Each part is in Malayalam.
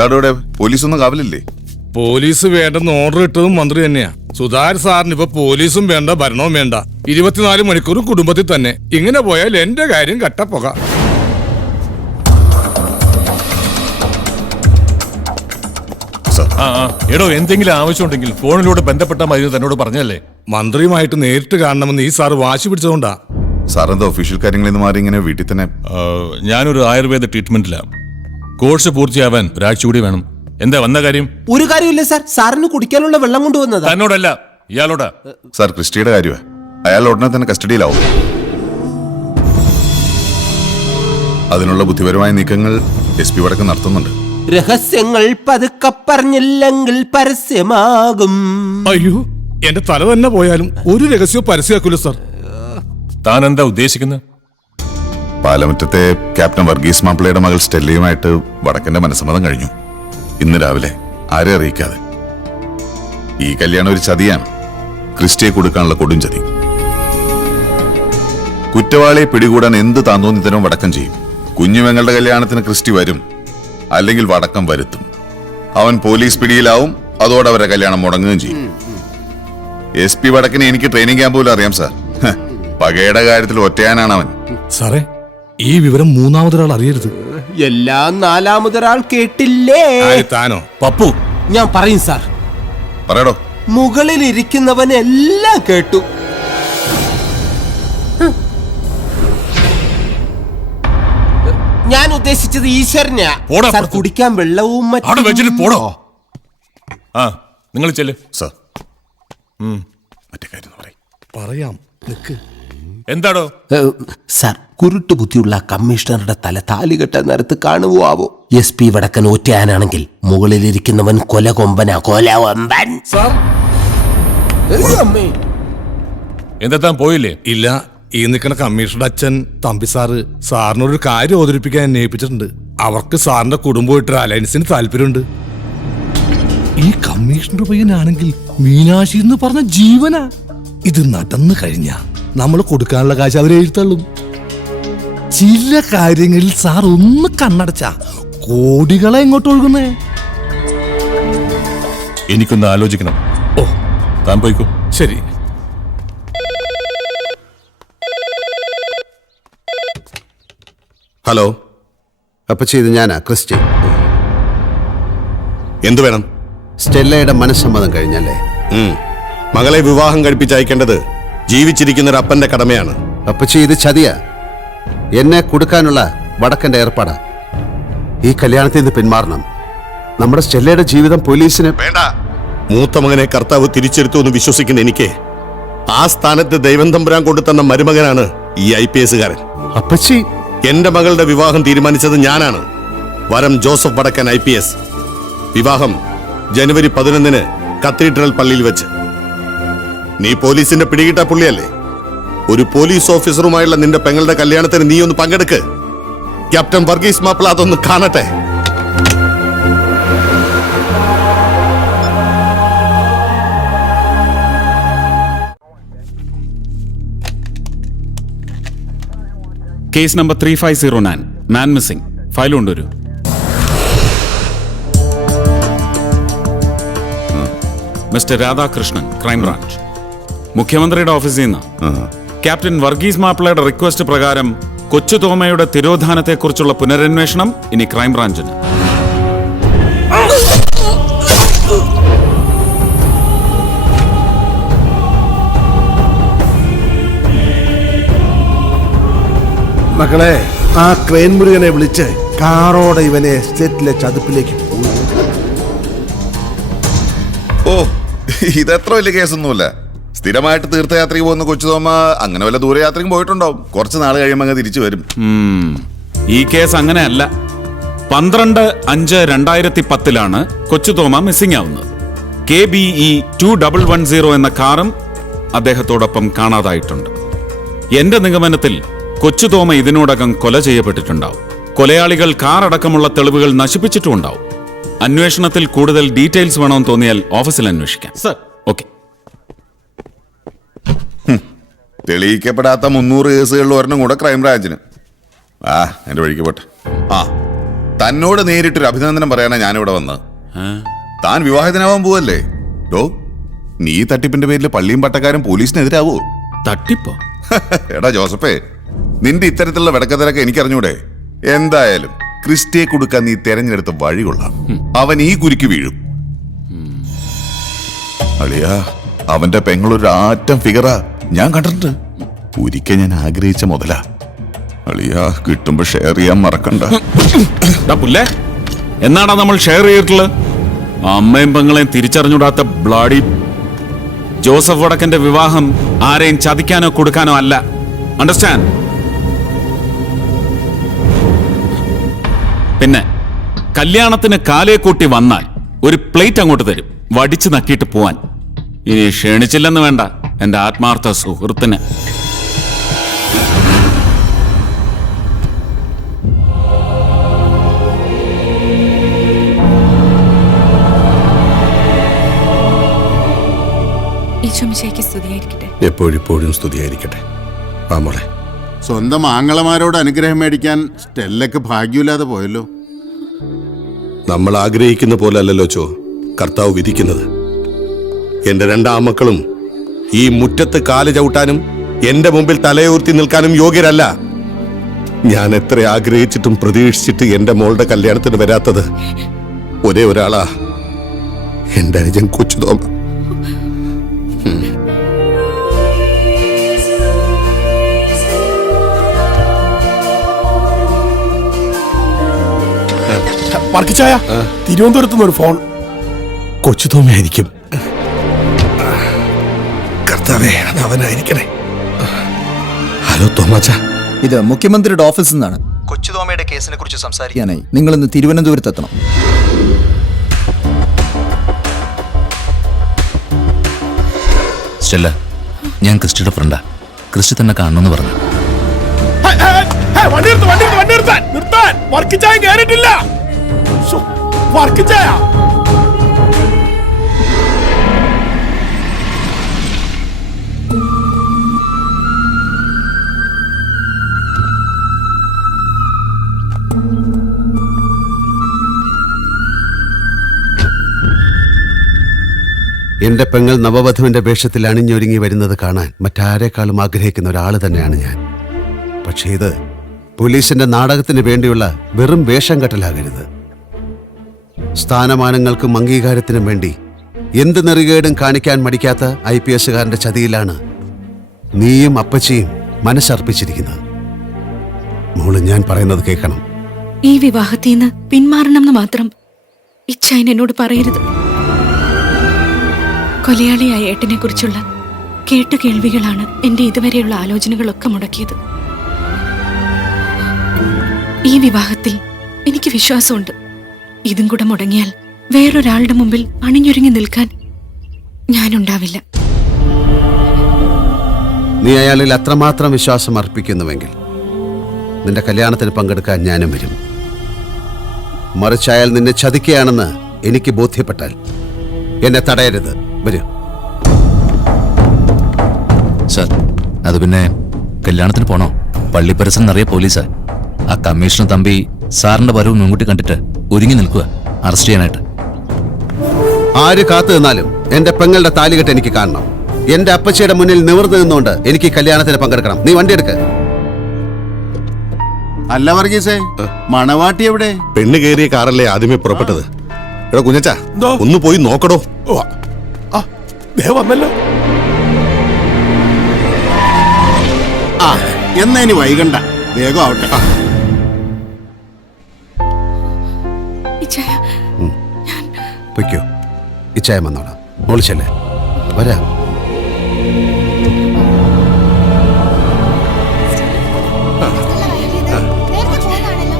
എന്താണ് ഇവിടെ? പോലീസൊന്നും കാവലില്ലേ? പോലീസ് വേണ്ടെന്ന് ഓർഡർ ഇട്ടതും മന്ത്രി തന്നെയാ. സുധാർ സാറിന് ഇപ്പൊ പോലീസും വേണ്ട ഭരണവും വേണ്ട. ഇരുപത്തിനാല് മണിക്കൂർ കുടുംബത്തിൽ തന്നെ. ഇങ്ങനെ പോയാൽ എന്റെ കാര്യം കട്ടപ്പുക. ആ ആ. എടോ എന്തെങ്കിലും ആവശ്യമുണ്ടെങ്കിൽ ഫോണിലൂടെ ബന്ധപ്പെട്ടാൽ മതി എന്ന് തന്നോട് പറഞ്ഞല്ലേ മന്ത്രിയുമായിട്ട് നേരിട്ട് കാണണമെന്ന് ഈ സാറ് വാശി പിടിച്ചതുകൊണ്ടാ. സാറെന്താ ഒഫീഷ്യൽ കാര്യങ്ങളിൽ നിന്ന് മാറി ഇങ്ങനെ വീട്ടിൽ തന്നെ? ആ, ഞാനൊരു ആയുർവേദ ട്രീറ്റ്മെന്റിലാണ് കോഴ്സ് പൂർത്തിയാവാൻ ഒരാഴ്ച കൂടി വേണം. എന്താ വന്ന കാര്യം? ഒരു കാര്യമില്ല സാർ. സാറിന് കുടിക്കാനുള്ള വെള്ളം കൊണ്ടുവന്നതാ. തന്നോടല്ല ഇയാളോടാ. സാർ ക്രിസ്റ്റിയുടെ കാര്യമാണ് അയാൾ ഉടനെ തന്നെ കസ്റ്റഡിയിലാവും. അതിനുള്ള ബുദ്ധിപരമായ നീക്കങ്ങൾ എസ് പി വടക്കം നടത്തുന്നുണ്ട്. രഹസ്യങ്ങൾ പതുക്കെ പറഞ്ഞില്ലെങ്കിൽ പരസ്യമാകും. അയ്യോ എന്റെ തല തന്നെ പോയാലും ഒരു രഹസ്യവും പരസ്യമാക്കൂല സാർ. താൻ എന്താ ഉദ്ദേശിക്കുന്നത് പാലമറ്റത്തെ ക്യാപ്റ്റൻ വർഗീസ് മാപ്പിളയുടെ മകൾ സ്റ്റെല്ലയുമായിട്ട് വടക്കന്റെ മനസ്സമ്മതം കഴിഞ്ഞു. ഇന്ന് രാവിലെ ആരെ അറിയിക്കാതെ? ഈ കല്യാണം ഒരു ചതിയാണ്. ക്രിസ്റ്റിയെ കൊടുക്കാനുള്ള കൊടും ചതി. കുറ്റവാളിയെ പിടികൂടാൻ എന്ത് താന്തോന്നിത്തരവും വടക്കം ചെയ്യും? കുഞ്ഞുമങ്ങളുടെ കല്യാണത്തിന് ക്രിസ്റ്റി വരും അല്ലെങ്കിൽ വടക്കം വരുത്തും. അവൻ പോലീസ് പിടിയിലാവും അതോടെ അവരെ കല്യാണം മുടങ്ങുകയും ചെയ്യും. എസ് പി വടക്കിനെ എനിക്ക് ട്രെയിനിങ് ക്യാമ്പ് പോലും അറിയാം സാർ പകയുടെ കാര്യത്തിൽ ഒറ്റയാനാണ് അവൻ. സാറേ ഈ വിവരം മൂന്നാമതൊരാൾ അറിയരുത്. എല്ലാം നാലാമതൊരാൾ കേട്ടില്ലേ? ആര് താനോ? പപ്പു. ഞാൻ പറയും സാർ. പറയടോ. മുകളിൽ ഇരിക്കുന്നവൻ എല്ലാം കേട്ടു. ഞാൻ ഉദ്ദേശിച്ചത് ഈശ്വരനാ. പോടാ സാർ പുറത്ത്. കുടിക്കാൻ വെള്ളവും അവിടെ വെച്ചിട്ട് പോടോ. ആ നിങ്ങൾ ചെല്ല്. സാർ. മറ്റേ കാര്യം പറയും. പറയാം. നിക്ക്. എന്താടോ? ഏഹ്, സാർ കുരുട്ട് ബുദ്ധിയുള്ള കമ്മീഷണറുടെ തല താലികെട്ട നേരത്ത് കാണുവോ ആവോ എസ് പി വടക്കൻ ഒറ്റയാനാണെങ്കിൽ മുകളിലിരിക്കുന്നവൻ കൊല കൊമ്പനാ കൊല കൊമ്പൻ. എന്താ താൻ പോയില്ലേ? ഇല്ല ഈ നിൽക്കുന്ന കമ്മീഷണറുടെ അച്ഛൻ തമ്പി സാറ് ഒരു കാര്യം അവതരിപ്പിക്കാൻ എന്നെ ഏൽപ്പിച്ചിട്ടുണ്ട്. അവർക്ക് സാറിന്റെ കുടുംബമായിട്ട് അലയൻസിന് താല്പര്യമുണ്ട്. ഈ കമ്മീഷണർ പയ്യനാണെങ്കിൽ മീനാശി എന്ന് പറഞ്ഞ ജീവനാ. ഇത് നടന്നു കഴിഞ്ഞ നമ്മൾ കൊടുക്കാനുള്ള കാശ് അവരെ എഴുത്തള്ളും. ചില കാര്യങ്ങളിൽ സാർ ഒന്ന് കണ്ണടച്ച കോടികളെ എങ്ങോട്ട് ഒഴുകുന്നേ. എനിക്കൊന്ന് ആലോചിക്കണം. ഓ. താൻ പോയിക്കോ. ശരി. ഹലോ. അപ്പച്ചി ഇത് ഞാനാ ക്രിസ്റ്റി. എന്തു വേണം? സ്റ്റെല്ലയുടെ മനസ്സമ്മതം കഴിഞ്ഞല്ലേ. മകളെ വിവാഹം കഴിപ്പിച്ചയക്കേണ്ടത് ജീവിച്ചിരിക്കുന്ന ഒരു അപ്പന്റെ കടമയാണ്. അപ്പച്ചി ഇത് ചതിയ. എന്നെ കൊടുക്കാനുള്ള വടക്കന്റെ ഏർപ്പാടാ. ഈ കല്യാണത്തിൽ നിന്ന് പിന്മാറണം. നമ്മുടെ സ്റ്റെല്ലയുടെ ജീവിതം പോലീസിന് വേണ്ട. മൂത്ത മകനെ കർത്താവ് തിരിച്ചെടുത്തു എന്ന് വിശ്വസിക്കുന്ന എനിക്ക് ആ സ്ഥാനത്ത് ദൈവം തമ്പുരാൻ കൊണ്ടു തന്ന മരുമകനാണ് ഈ ഐ പി എസുകാരൻ അപ്പച്ചി എന്റെ മകളുടെ വിവാഹം തീരുമാനിച്ചത് ഞാനാണ്. വരം ജോസഫ് വടക്കൻ ഐ പി എസ്. വിവാഹം ജനുവരി പതിനൊന്നിന് കത്തീഡ്രൽ പള്ളിയിൽ വെച്ച്. നീ പോലീസിന്റെ പിടികിട്ട പുള്ളിയല്ലേ? ഒരു പോലീസ് ഓഫീസറുമായുള്ള നിന്റെ പെങ്ങളുടെ കല്യാണത്തിന് നീ ഒന്ന് പങ്കെടുക്ക്. ക്യാപ്റ്റൻ വർഗീസ് മാപ്പിള അതൊന്ന് കാണട്ടെ. Case number three five zero nine man missing file കൊണ്ടുവരൂ. Mister Radhakrishnan crime branch. മുഖ്യമന്ത്രിയുടെ ഓഫീസിൽ നിന്ന്. ക്യാപ്റ്റൻ വർഗീസ് മാപ്പിളയുടെ റിക്വസ്റ്റ് പ്രകാരം കൊച്ചു തോമയുടെ തിരോധാനത്തെക്കുറിച്ചുള്ള പുനരന്വേഷണം ഇനി ക്രൈംബ്രാഞ്ചിന്. മക്കളെ ആ ക്രെയിൻ മുരുകനെ വിളിച്ച് കാറോടെ ഇവനെ എസ്റ്റേറ്റിലെ ചതുപ്പിലേക്ക് പോയി. ഓ ഇതത്ര വലിയ കേസൊന്നുമില്ല. സ്ഥിരമായിട്ട് തീർത്ഥയാത്രയ്ക്ക് പോകുന്ന കൊച്ചുതോമ അങ്ങനെ വല്ല ദൂരയാത്രയ്ക്കും പോയിട്ടുണ്ടാവും. കുറച്ച് നാൾ കഴിയുമ്പോൾ അങ്ങ് തിരിച്ചു വരും. ഈ കേസ് അങ്ങനെയല്ല. പന്ത്രണ്ട് അഞ്ച് രണ്ടായിരത്തി പത്തിലാണ് കൊച്ചുതോമ മിസ്സിംഗ് ആവുന്നത്. K B E two double one zero എന്ന കാറും അദ്ദേഹത്തോടൊപ്പം കാണാതായിട്ടുണ്ട്. എന്റെ നിഗമനത്തിൽ കൊച്ചുതോമ ഇതിനോടകം കൊല ചെയ്യപ്പെട്ടിട്ടുണ്ടാവും. കൊലയാളികൾ കാർ അടക്കമുള്ള തെളിവുകൾ നശിപ്പിച്ചിട്ടുണ്ടാവും അന്വേഷണത്തിൽ കൂടുതൽ ഡീറ്റെയിൽസ് വേണമെന്ന് തോന്നിയാൽ ഓഫീസിൽ അന്വേഷിക്കാം. സർ തെളിയിക്കപ്പെടാത്ത മുന്നൂറ് കേസുകളിൽ ഒരെണ്ണം കൂടെ ക്രൈംബ്രാഞ്ചിന്. ആ എന്റെ വഴിക്ക് പോട്ടെ. ആ തന്നോട് നേരിട്ടൊരു അഭിനന്ദനം പറയാനാ ഞാനിവിടെ വന്ന് ഏ? താൻ വിവാഹിതനാവാൻ പോവല്ലേ? ഡോ നീ തട്ടിപ്പിന്റെ പേരിൽ പള്ളിയും പട്ടക്കാരും പോലീസിനെതിരാവോ? തട്ടിപ്പോ? എടാ ജോസഫേ നിന്റെ ഇത്തരത്തിലുള്ള വെടക്കത്തിലൊക്കെ എനിക്കറിഞ്ഞൂടെ? എന്തായാലും ക്രിസ്റ്റിയെ കൊടുക്കാൻ നീ തെരഞ്ഞെടുത്ത വഴി കൊള്ളാം. അവൻ ഈ കുരുക്ക് വീഴും. അളിയാ അവന്റെ പെങ്ങളൊരു ആറ്റം ഫിഗറാ ഞാൻ കണ്ടിട്ടുണ്ട്. ഒരിക്കൽ ഞാൻ ആഗ്രഹിച്ച മുതലാ. അളിയാ കിട്ടുമ്പോ ഷെയർ ചെയ്യാൻ മറക്കണ്ട. പുല്ലേ എന്നാടാ നമ്മൾ ഷെയർ ചെയ്തിട്ടുള്ളത്? അമ്മയും പെങ്ങളെയും തിരിച്ചറിഞ്ഞൂടാത്ത ബ്ലാഡി ജോസഫ് വടക്കന്റെ വിവാഹം ആരെയും ചതിക്കാനോ കൊടുക്കാനോ അല്ല. അണ്ടർസ്റ്റാൻഡ് പിന്നെ കല്യാണത്തിന് കാലേ കൂട്ടി വന്നാൽ ഒരു പ്ലേറ്റ് അങ്ങോട്ട് തരും. വടിച്ചു നക്കിയിട്ട് പോവാൻ. ഇനി ക്ഷണിച്ചില്ലെന്ന് വേണ്ട. എന്റെ ആത്മാർത്ഥ സുഹൃത്തിന്. എപ്പോഴിപ്പോഴും സ്തുതിയായിരിക്കട്ടെ. വാ മോളെ. സ്വന്തം ആങ്ങളമാരോട് അനുഗ്രഹം മേടിക്കാൻ സ്റ്റെല്ലക്ക് ഭാഗ്യമില്ലാതെ പോയല്ലോ. നമ്മൾ ആഗ്രഹിക്കുന്ന പോലെ അല്ലല്ലോ ചോ. കർത്താവ് വിധിക്കുന്നത്. എന്റെ രണ്ടാമക്കളും ഈ മുറ്റത്ത് കാൽ ചവിട്ടാനും എന്റെ മുമ്പിൽ തലയൂർത്തി നിൽക്കാനും യോഗ്യരല്ല. ഞാൻ എത്ര ആഗ്രഹിച്ചിട്ടും പ്രതീക്ഷിച്ചിട്ട് എന്റെ മോളുടെ കല്യാണത്തിന് വരാത്തത് ഒരേ ഒരാളാ. എന്റെ അനുജൻ കൊച്ചു തോമ. തിരുവനന്തപുരത്തുനിന്ന് ഒരു ഫോൺ. കൊച്ചു തോമയായിരിക്കും. അത് അവനായിരിക്കണേ. ഹലോ തോമാച്ച. ഇത് മുഖ്യമന്ത്രിയുടെ ഓഫീസിൽ നിന്നാണ്. കൊച്ചു തോമയുടെ കേസിനെ കുറിച്ച് സംസാരിക്കാനായി നിങ്ങൾ ഇന്ന് തിരുവനന്തപുരത്ത് എത്തണം. സ്റ്റെല്ല ഞാൻ ക്രിസ്റ്റിയുടെ ഫ്രണ്ടാ ക്രിസ്റ്റി തന്നെ കാണണമെന്ന് പറഞ്ഞു. വണ്ടി നിർത്ത് വണ്ടി നിർത്ത് വണ്ടി നിർത്താൻ നിർത്താൻ. ചായ കയറിയിട്ടില്ല വർക്ക് വർക്കിച്ചായ. എന്റെ പെങ്ങൾ നവവധുവിന്റെ വേഷത്തിൽ അണിഞ്ഞൊരുങ്ങി വരുന്നത് കാണാൻ മറ്റാരെക്കാളും ആഗ്രഹിക്കുന്ന ഒരാൾ തന്നെയാണ് ഞാൻ. പക്ഷേ ഇത് പോലീസിന്റെ നാടകത്തിന് വേണ്ടിയുള്ള വെറും വേഷം കെട്ടലാകരുത്. സ്ഥാനമാനങ്ങൾക്കും അംഗീകാരത്തിനും വേണ്ടി എന്ത് നെറികേടും കാണിക്കാൻ മടിക്കാത്ത ഐ പി എസുകാരന്റെ ചതിയിലാണ് നീയും അപ്പച്ചിയും മനസ്സർപ്പിച്ചിരിക്കുന്നത്. മോൾ ഞാൻ പറയുന്നത് കേൾക്കണം. ഈ വിവാഹത്തിൽ നിന്ന് പിന്മാറണം എന്ന് മാത്രം ഇച്ഛായൻ എന്നോട് പറയരുത്. കൊലയാളിയായ ഏട്ടനെ കുറിച്ചുള്ള കേട്ടുകേൾവികളാണ് എന്റെ ഇതുവരെയുള്ള ആലോചനകളൊക്കെ മുടക്കിയത്. ഈ വിവാഹത്തിൽ എനിക്ക് വിശ്വാസമുണ്ട്. ഇതും കൂടെ മുടങ്ങിയാൽ വേറൊരാളുടെ മുമ്പിൽ അണിഞ്ഞൊരുങ്ങി നിൽക്കാൻ ഞാനുണ്ടാവില്ല. നീ അയാളിൽ അത്രമാത്രം വിശ്വാസം അർപ്പിക്കുന്നുവെങ്കിൽ നിന്റെ കല്യാണത്തിന് പങ്കെടുക്കാൻ ഞാനും വരും. മറിച്ച് നിന്നെ ചതിക്കുകയാണെന്ന് എനിക്ക് ബോധ്യപ്പെട്ടാൽ എന്നെ തടയരുത്. വരൂ. സാർ അത് പിന്നെ കല്യാണത്തിന് പോണോ? പള്ളി പരിസരം നിറയെ പോലീസാ. ആ കമ്മീഷണർ തമ്പി സാറിന്റെ വരവ് മുൻകൂട്ടി കണ്ടിട്ട് ഒരുങ്ങി നിൽക്കുക അറസ്റ്റ് ചെയ്യാനായിട്ട്. ആര് കാത്തു നിന്നാലും എന്റെ പെങ്ങളുടെ താലികെട്ട് എനിക്ക് കാണണം. എന്റെ അപ്പച്ചിയുടെ മുന്നിൽ നിവർന്നു നിന്നുകൊണ്ട് എനിക്ക് കല്യാണത്തിന് പങ്കെടുക്കണം. നീ വണ്ടി എടുക്ക. അല്ല വർഗീസേ മണവാട്ടി എവിടെ? പെണ്ണ് കയറിയ കാറല്ലേ ആദ്യമേ പുറപ്പെട്ടത്. എടാ കുഞ്ഞച്ചാ ഒന്ന് പോയി നോക്കടോ. വന്നല്ലോ. ആ എന്നാ ഇനി വൈകണ്ട. വേഗം ആവട്ടെ. ഇച്ഛായ പൊയ്ക്കോ. ഇച്ചായം വന്നോളാം. മോളിച്ചല്ലേ വരാം.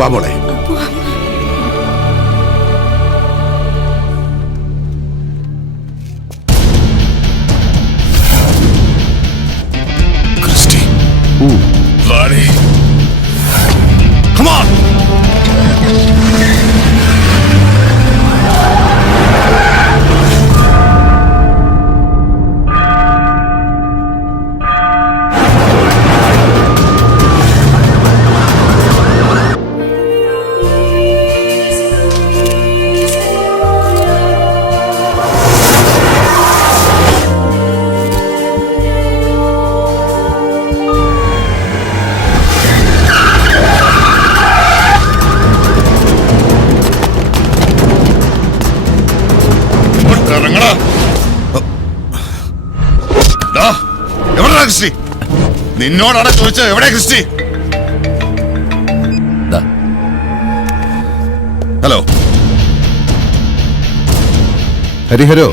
വാ മോളെ. നിന്നോടാണ് ചോദിച്ചത്. എവിടെ ക്രിസ്റ്റി. ഹലോ. ഹരിഹരോ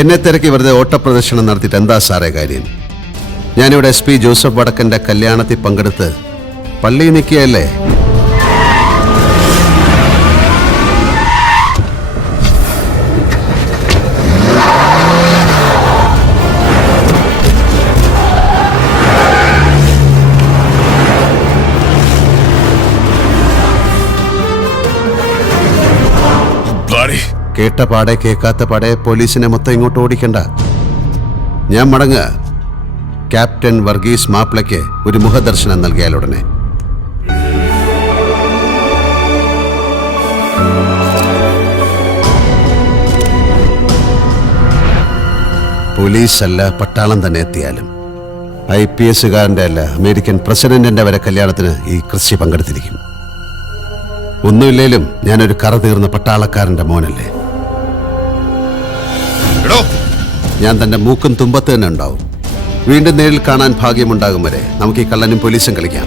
എന്നെ തിരക്കി വെറുതെ ഓട്ടപ്രദർശനം നടത്തിയിട്ട് എന്താ സാറേ കാര്യം? ഞാനിവിടെ എസ് പി ജോസഫ് വടക്കന്റെ കല്യാണത്തിൽ പങ്കെടുത്ത് പള്ളിയിൽ നിൽക്കുകയല്ലേ? കേട്ട പാടെ കേൾക്കാത്ത പാടെ പോലീസിനെ മൊത്തം ഇങ്ങോട്ട് ഓടിക്കണ്ട. ഞാൻ മടങ്ങുക. ക്യാപ്റ്റൻ വർഗീസ് മാപ്പിളയ്ക്ക് ഒരു മുഖദർശനം നൽകിയാൽ ഉടനെ. പോലീസ് അല്ല പട്ടാളം തന്നെ എത്തിയാലും. ഐ പി എസുകാരന്റെ അല്ല അമേരിക്കൻ പ്രസിഡന്റിന്റെ വരെ കല്യാണത്തിന് ഈ ക്രിസ്റ്റി പങ്കെടുത്തിരിക്കും. ഒന്നുമില്ലേലും ഞാനൊരു കറ തീർന്ന പട്ടാളക്കാരന്റെ മോനല്ലേ? ഞാൻ തന്റെ മൂക്കും തുമ്പത്ത് തന്നെ ഉണ്ടാവും. വീണ്ടും നേരിൽ കാണാൻ ഭാഗ്യമുണ്ടാകും വരെ നമുക്ക് ഈ കള്ളനും പോലീസും കളിക്കാം.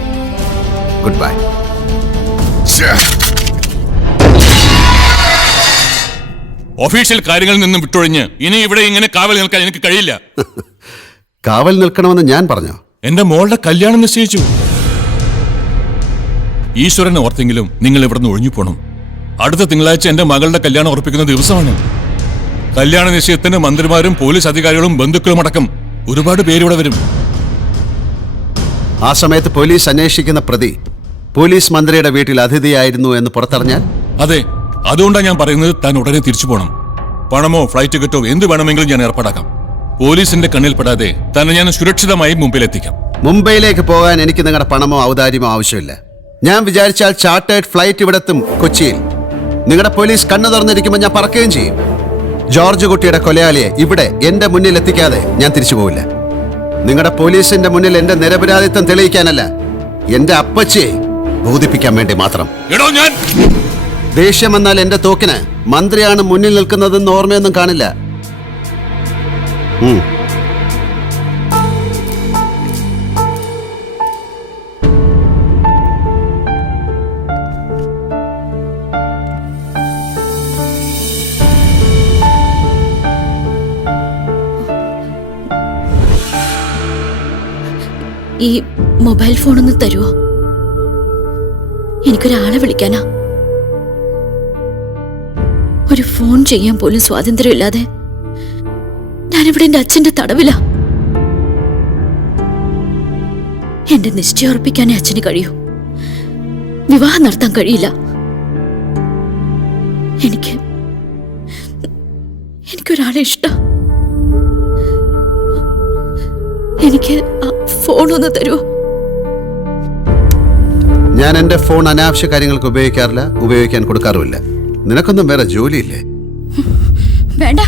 ഗുഡ് ബൈ ഓഫീഷ്യൽ ഒഫീഷ്യൽ കാര്യങ്ങളിൽ നിന്നും വിട്ടൊഴിഞ്ഞ് ഇനി ഇവിടെ ഇങ്ങനെ കാവൽ നിൽക്കാൻ എനിക്ക് കഴിയില്ല. കാവൽ നിൽക്കണമെന്ന് ഞാൻ പറഞ്ഞോ? എന്റെ മോളുടെ കല്യാണം നിശ്ചയിച്ചു. ഈശ്വരനെ ഓർത്തെങ്കിലും നിങ്ങൾ ഇവിടുന്ന് ഒഴിഞ്ഞു പോണം. അടുത്ത തിങ്കളാഴ്ച എന്റെ മകളുടെ കല്യാണം ഉറപ്പിക്കുന്ന ദിവസമാണ്. കല്യാണ നിശ്ചയത്തിന് മന്ത്രിമാരും പോലീസ് അധികാരികളും ബന്ധുക്കളും അടക്കം ഒരുപാട് പേരിവിടെ വരും. ആ സമയത്ത് പോലീസ് അന്വേഷിക്കുന്ന പ്രതി പോലീസ് മന്ത്രിയുടെ വീട്ടിൽ അതിഥിയായിരുന്നു എന്ന് പുറത്തറിഞ്ഞാൽ? അതെ അതുകൊണ്ടാണ് ഞാൻ പറയുന്നത് താൻ ഉടനെ തിരിച്ചു പോകണം പണമോ ഫ്ലൈറ്റ് ടിക്കറ്റോ എന്ത് വേണമെങ്കിലും ഞാൻ ഏർപ്പാടാക്കാം. പോലീസിന്റെ കണ്ണിൽപ്പെടാതെ തന്നെ ഞാൻ സുരക്ഷിതമായി മുമ്പിലെത്തിക്കാം മുംബൈയിലേക്ക് പോകാൻ എനിക്ക് നിങ്ങളുടെ പണമോ ഔദാര്യമോ ആവശ്യമില്ല. ഞാൻ വിചാരിച്ചാൽ ചാർട്ടേഡ് ഫ്ലൈറ്റ് ഇവിടെത്തും കൊച്ചിയിൽ. നിങ്ങളുടെ പോലീസ് കണ്ണു തുറന്നിരിക്കുമ്പോൾ ഞാൻ പറക്കുകയും ചെയ്യും. ജോർജ് കുട്ടിയുടെ കൊലയാളിയെ ഇവിടെ എന്റെ മുന്നിൽ എത്തിക്കാതെ ഞാൻ തിരിച്ചു പോവില്ല. നിങ്ങളുടെ പോലീസിന്റെ മുന്നിൽ എന്റെ നിരപരാധിത്വം തെളിയിക്കാനല്ല എന്റെ അപ്പച്ചയെ ബോധിപ്പിക്കാൻ വേണ്ടി മാത്രം. എടോ ഞാൻ! ദേഷ്യം എന്നാൽ എന്റെ തോക്കിന് മന്ത്രിയാണ് മുന്നിൽ നിൽക്കുന്നതെന്ന് ഓർമ്മയൊന്നും കാണില്ല. ഈ മൊബൈൽ ഫോൺ ഒന്ന് തരുമോ എനിക്കൊരാളെ വിളിക്കാനാ. ഒരു ഫോൺ ചെയ്യാൻ പോലും സ്വാതന്ത്ര്യമില്ലാതെ ഞാനിവിടെ എന്റെ അച്ഛന്റെ തടവില. എന്റെ നിശ്ചയം ഉറപ്പിക്കാനേ അച്ഛന് കഴിയൂ. വിവാഹം നടത്താൻ കഴിയില്ല. എനിക്ക് എനിക്കൊരാളെ ഇഷ്ടം. എനിക്ക് ആ ഫോൺ ഒന്ന് തരുമോ ഞാൻ എന്റെ ഫോൺ അനാവശ്യ കാര്യങ്ങൾക്ക് ഉപയോഗിക്കാറില്ല ഉപയോഗിക്കാൻ കൊടുക്കാറുമില്ല. നിനക്കൊന്നും വേറെ ജോലിയില്ലേ? വേണ്ട.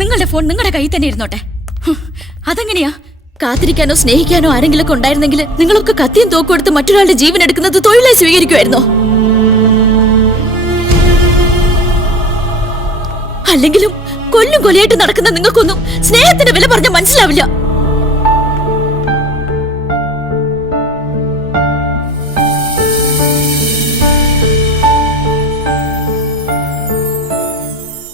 നിങ്ങളുടെ ഫോൺ നിങ്ങളുടെ കയ്യിൽ തന്നെ ഇരുന്നോട്ടെ. അതെങ്ങനെയാ? കാത്തിരിക്കാനോ സ്നേഹിക്കാനോ ആരെങ്കിലൊക്കെ ഉണ്ടായിരുന്നെങ്കിൽ നിങ്ങളൊക്കെ കത്തിയും തോക്കും എടുത്ത് മറ്റൊരാളുടെ ജീവൻ എടുക്കുന്നത് തൊഴിലായി സ്വീകരിക്കുമായിരുന്നോ? അല്ലെങ്കിലും കൊല്ലും കൊലയായിട്ട് നടക്കുന്ന നിങ്ങൾക്കൊന്നും സ്നേഹത്തിന്റെ വില പറഞ്ഞ മനസ്സിലാവില്ല.